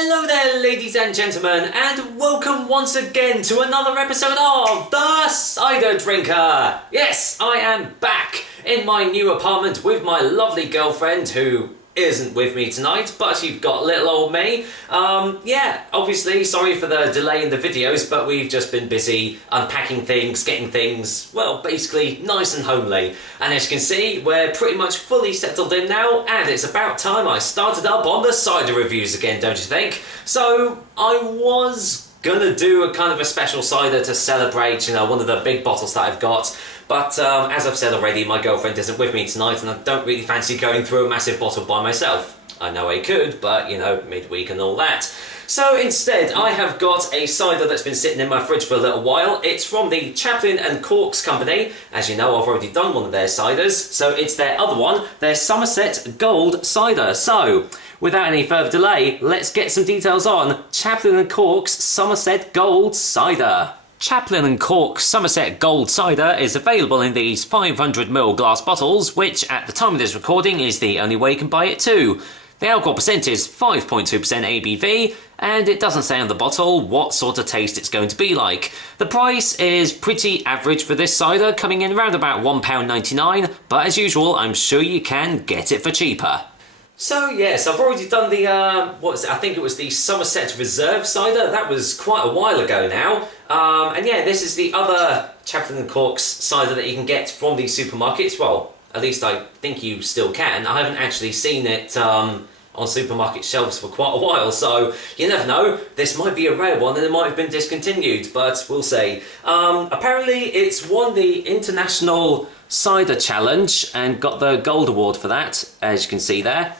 Hello there, ladies and gentlemen, and welcome once again to another episode of The Cider Drinker. Yes, I am back in my new apartment with my lovely girlfriend who isn't with me tonight, but you've got little old me. Yeah, obviously, sorry for the delay in the videos, but we've just been busy unpacking things, getting things, well, basically nice and homely. And as you can see, we're pretty much fully settled in now, and it's about time I started up on the cider reviews again, don't you think? So, I was gonna do a kind of a special cider to celebrate, you know, one of the big bottles that I've got. But as I've said already, my girlfriend isn't with me tonight and I don't really fancy going through a massive bottle by myself. I know I could, but, you know, midweek and all that. So instead, I have got a cider that's been sitting in my fridge for a little while. It's from the Chaplin Corks company. As you know, I've already done one of their ciders. So it's their other one, their Somerset Gold Cider. So, without any further delay, let's get some details on Chaplin Cork's Somerset Gold Cider. Chaplin Cork Somerset Gold Cider is available in these 500ml glass bottles, which at the time of this recording is the only way you can buy it too. The alcohol percent is 5.2% ABV, and it doesn't say on the bottle what sort of taste it's going to be like. The price is pretty average for this cider, coming in around about £1.99, but as usual, I'm sure you can get it for cheaper. So yes, I've already done the, I think it was the Somerset Reserve cider. That was quite a while ago now. And yeah, this is the other Chaplin Cork's cider that you can get from these supermarkets. Well, at least I think you still can. I haven't actually seen it on supermarket shelves for quite a while, so you never know. This might be a rare one and it might have been discontinued, but we'll see. Apparently it's won the International Cider Challenge and got the gold award for that, as you can see there.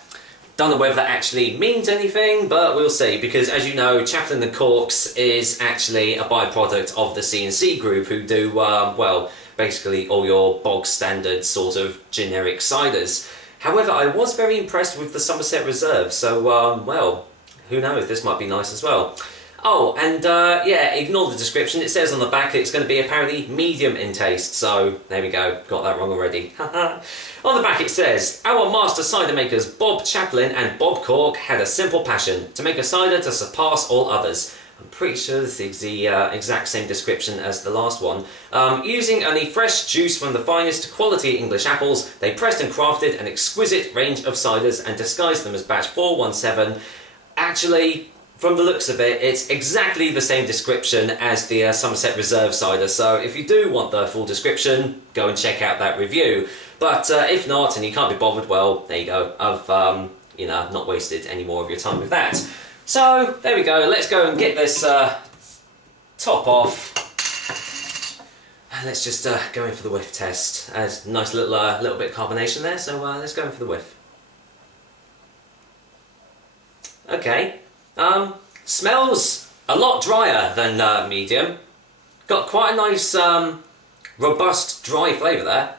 Don't know whether that actually means anything, but we'll see, because as you know, Chaplin Corks is actually a byproduct of the C&C group, who do, well, basically all your bog standard sort of generic ciders. However, I was very impressed with the Somerset Reserve, so, well, who knows, this might be nice as well. Oh, and yeah, ignore the description. It says on the back it's going to be apparently medium in taste, so there we go, got that wrong already. On the back it says, our master cider makers Bob Chaplin and Bob Cork had a simple passion, to make a cider to surpass all others. I'm pretty sure this is the exact same description as the last one. Using only fresh juice from the finest quality English apples, they pressed and crafted an exquisite range of ciders and disguised them as batch 417. Actually, from the looks of it, it's exactly the same description as the Somerset Reserve cider, so if you do want the full description, go and check out that review. But if not, and you can't be bothered, well, there you go. I've, you know, not wasted any more of your time with that. So, there we go. Let's go and get this top off. And let's just go in for the whiff test. Nice little bit of carbonation there, so let's go in for the whiff. Okay. Smells a lot drier than medium. Got quite a nice, robust, dry flavour there.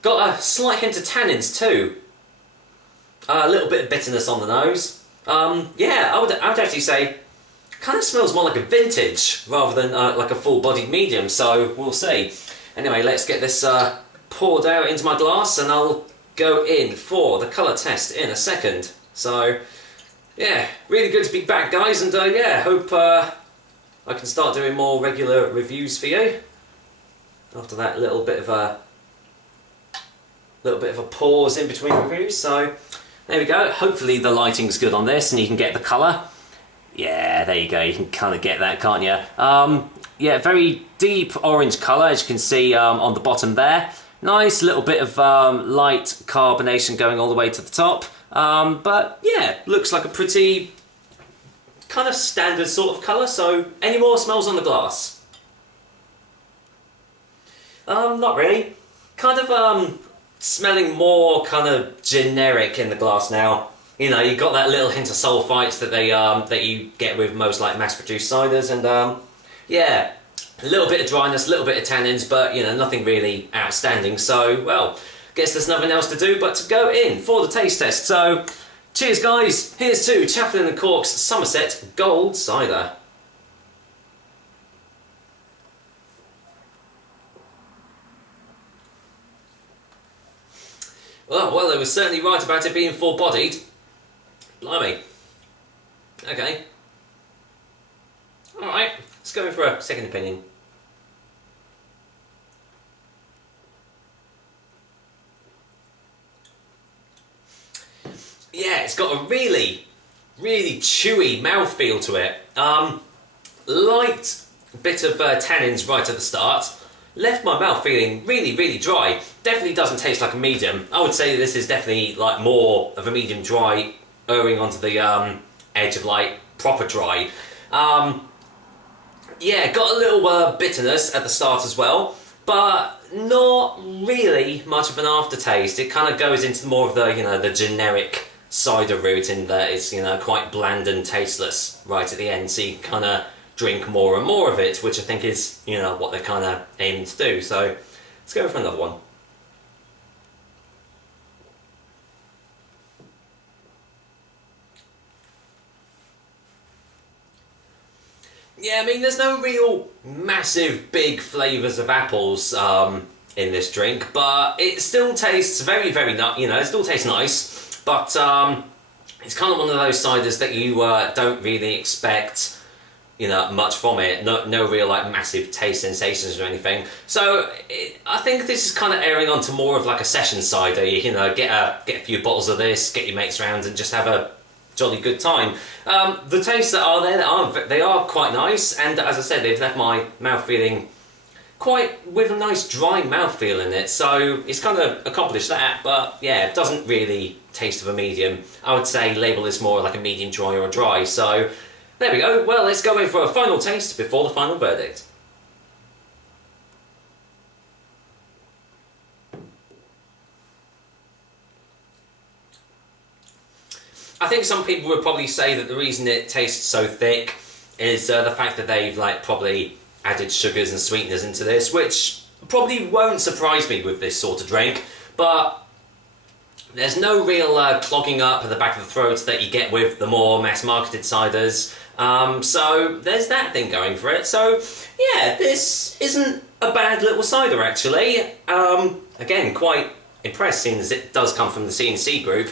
Got a slight hint of tannins too. A little bit of bitterness on the nose. Yeah, I would actually say, kind of smells more like a vintage rather than like a full-bodied medium. So we'll see. Anyway, let's get this poured out into my glass, and I'll go in for the colour test in a second. So. Yeah, really good to be back, guys, and yeah, hope I can start doing more regular reviews for you after that little bit of a pause in between reviews. So there we go. Hopefully the lighting's good on this, and you can get the colour. Yeah, there you go. You can kind of get that, can't you? Yeah, very deep orange colour, as you can see on the bottom there. Nice little bit of light carbonation going all the way to the top. But yeah, looks like a pretty kind of standard sort of colour. So, any more smells on the glass? Not really. Kind of smelling more kind of generic in the glass now. You know, you've got that little hint of sulfites that they that you get with most like mass-produced ciders, and yeah, a little bit of dryness, a little bit of tannins, but you know, nothing really outstanding. So, well, guess there's nothing else to do but to go in for the taste test. So, cheers guys, here's to Chaplin Cork's Somerset Gold Cider. Well, they were certainly right about it being full-bodied. Blimey. Okay. Alright, let's go in for a second opinion. Yeah, it's got a really, really chewy mouthfeel to it. Light bit of tannins right at the start. Left my mouth feeling really, really dry. Definitely doesn't taste like a medium. I would say this is definitely like more of a medium dry, erring onto the edge of like proper dry. Yeah, got a little bitterness at the start as well, but not really much of an aftertaste. It kind of goes into more of the, the generic cider route in that it's, quite bland and tasteless right at the end, so you kind of drink more and more of it, which I think is, what they're kind of aiming to do. So let's go for another one. Yeah, I mean, there's no real massive big flavours of apples in this drink, but it still tastes very, very, it still tastes nice, but it's kind of one of those ciders that you don't really expect, much from it. No real like massive taste sensations or anything. So I think this is kind of airing onto more of like a session cider. Get a few bottles of this, get your mates around, and just have a jolly good time. The tastes that are there, they are quite nice, and as I said, they've left my mouth feeling quite with a nice dry mouthfeel in it. So it's kind of accomplished that, but yeah, it doesn't really taste of a medium. I would say label this more like a medium dry or a dry. So there we go. Well, let's go in for a final taste before the final verdict. I think some people would probably say that the reason it tastes so thick is the fact that they've probably added sugars and sweeteners into this, which probably won't surprise me with this sort of drink, but there's no real clogging up at the back of the throat that you get with the more mass-marketed ciders. So there's that thing going for it. So yeah, this isn't a bad little cider actually. Again, quite impressed seeing as it does come from the C&C group.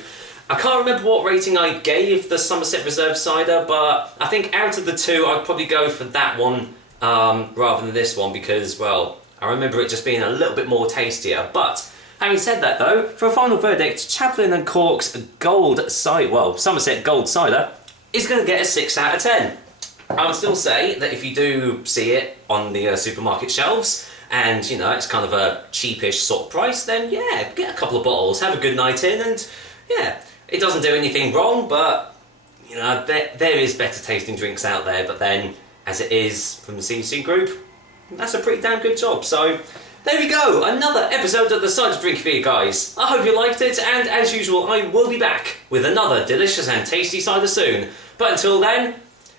I can't remember what rating I gave the Somerset Reserve cider, but I think out of the two I'd probably go for that one rather than this one because, well, I remember it just being a little bit more tastier. But having said that though, for a final verdict, Chaplin Cork's Gold Cider, well, Somerset Gold Cider, is going to get a 6 out of 10. I would still say that if you do see it on the supermarket shelves, and it's kind of a cheapish sort of price, then yeah, get a couple of bottles, have a good night in, and yeah, it doesn't do anything wrong, but there is better tasting drinks out there. But then, as it is from the CC group, that's a pretty damn good job. So there we go, another episode of the Cider Drink for you guys. I hope you liked it, and as usual, I will be back with another delicious and tasty cider soon. But until then,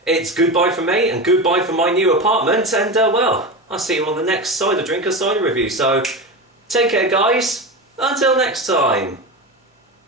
it's goodbye from me and goodbye from my new apartment, and well, I'll see you on the next Cider Drinker cider review. So take care, guys. Until next time.